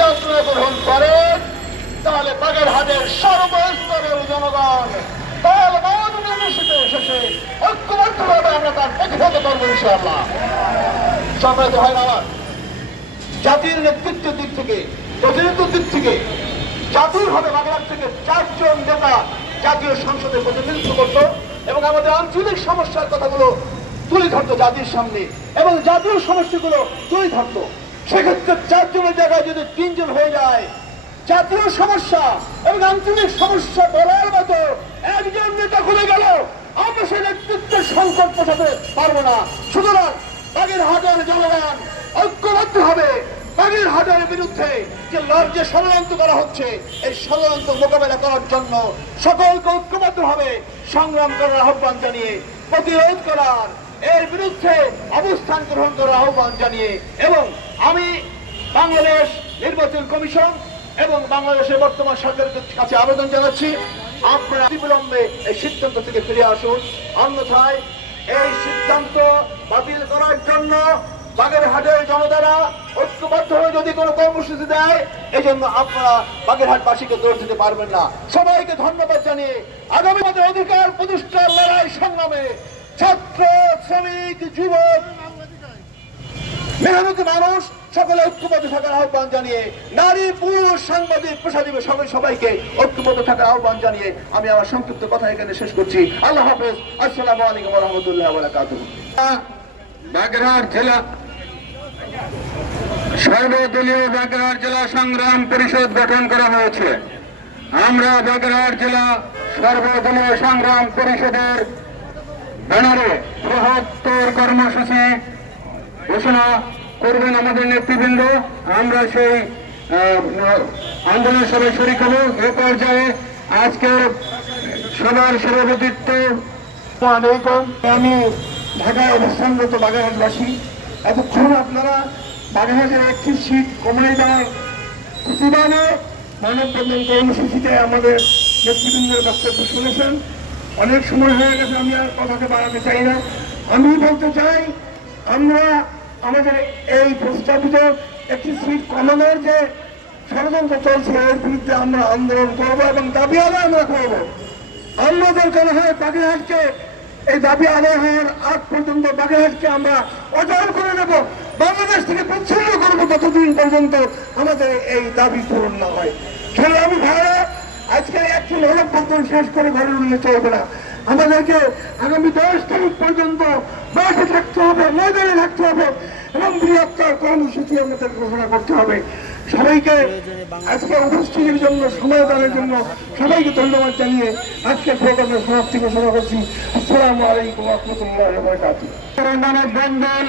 আপনারা গ্রহণ করেন তাহলে বাগেরহাটের সর্বস্তরের জনগণ আমার জাতির নেতৃত্বের দিক থেকে, প্রতিনিধিত্বের দিক থেকে, জাতির হবে বাংলার থেকে চারজন নেতা জাতীয় সংসদে প্রতিনিধিত্ব করতো এবং আমাদের আঞ্চলিক সমস্যার কথাগুলো তুলে ধরতো জাতির সামনে এবং জাতীয় সমস্যাগুলো তুলে ধরতো। সেক্ষেত্রে চারজনের জায়গায় যদি তিনজন হয়ে যায়, জাতীয় সমস্যা এবং আঞ্চলিক সমস্যা বলার মতো একজন নেতা খুলে গেল, আমরা সেই নেতৃত্বের সংকট পোষাতে পারব না। সুতরাং বাগের বাগেরহাটের জনগণ ঐক্যবদ্ধ হবে। বাগের বাগেরহাটের বিরুদ্ধে যে যে ষড়যন্ত্র করা হচ্ছে, এই ষড়যন্ত্র মোকাবেলা করার জন্য সকলকে ঐক্যবদ্ধ হবে সংগ্রাম করার আহ্বান জানিয়ে প্রতিরোধ করার এর বিরুদ্ধে অবস্থান গ্রহণ করার আহ্বান জানিয়ে এবং আমি বাংলাদেশ নির্বাচন কমিশন এবং বাংলাদেশের বর্তমান সরকারের কাছে আবেদন জানাচ্ছি, আপনারা বিলম্বে এই সিদ্ধান্ত থেকে ফিরে আসুন। অন্যথায় এই সিদ্ধান্ত বাতিল করার জন্য বাগেরহাটের জনতারা ঐক্যবদ্ধ হয়ে যদি কোনো কর্মসূচি দেয় এই জন্য আপনারা বাগেরহাটবাসীকে দৌড় দিতে পারবেন না। সবাইকে ধন্যবাদ জানিয়ে আগামী অধিকার প্রতিষ্ঠার লড়াই সংগ্রামে ছাত্র শ্রমিক যুবক। মেহনতি মানুষ, সকলে ঐক্যবদ্ধ থাকার আহ্বান জানিয়ে নারী, পুরুষ, সাংবাদিক, পেশাজীবী সবাই সবাইকে ঐক্যবদ্ধ থাকার আহ্বান জানিয়ে আমি আমার সংক্ষিপ্ত কথা এখানে শেষ করছি। আল্লাহ হাফেজ। আসসালামু আলাইকুম রহমতুল্লাহ বাগেরহাট জেলা, সর্বদলীয় বাগেরহাট জেলা সংগ্রাম পরিষদ গঠন করা হয়েছে। আমরা বাগেরহাট জেলা সর্বদলীয় সংগ্রাম পরিষদের ব্যানারে বৃহত্তর কর্মসূচি ঘোষণা করবেন আমাদের নেতৃবৃন্দ। আমরা সেই আহ, আন্দোলন সবাই শরিক হব। এ পর্যায়ে আজকের সবার সভাপতিত্ব আলাইকুম আমি ঢাকায় অবস্থানরত বাগেরহাটবাসী। এতক্ষণ আপনারা বাগেরহাটের একটি সিট কমাই দেওয়ার প্রতিবাদে মানববন্ধন কর্মসূচিতে আমাদের নেতৃবৃন্দের বক্তব্য শুনেছেন। অনেক সময় হয়ে গেছে, আমি আর কথাকে বাড়াতে চাই না। আমি বলতে চাই, আমরা আমাদের এই প্রস্তাবিত একটি সিট কমানোর যে ষড়যন্ত্র চলছে, এর বিরুদ্ধে আমরা আন্দোলন করব এবং দাবি আদায় আমরা করব। আমরা দরকার হয় বাগেরহাটকে, এই দাবি আদায় হওয়ার আগ পর্যন্ত বাগেরহাটকে আমরা অচল করে নেব। বাংলাদেশ থেকে বিচ্ছিন্ন করব, ততদিন পর্যন্ত আমাদের এই দাবি পূরণ না হয়। খেলে আমি ভাইরা আজকে একটি হলক বন্ধন শেষ করে ঘরে উঠলে চলবে না। আমাদেরকে আগামী দশ তারিখ পর্যন্ত মাঠে থাকতে হবে, ময়দানে থাকতে হবে এবং বৃহত্তর কর্মসূচি আমাদের ঘোষণা করতে হবে। সবাইকে আজকে উপস্থিতির জন্য, সময় দানের জন্য সবাইকে ধন্যবাদ জানিয়ে আজকে প্রোগ্রামের সমাপ্তি ঘোষণা করছি। আসসালামু আলাইকুম রহমতুল্লাহ বরকাতুহ। মানববন্ধন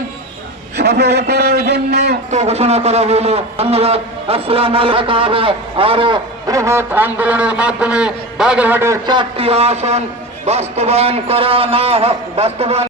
সফল করার জন্য তো ঘোষণা করা হলো ধন্যবাদ। আসসালাম হবে আরও বৃহৎ আন্দোলনের মাধ্যমে বাগেরহাটের চারটি আসন বাস্তবায়ন করা না বাস্তবায়ন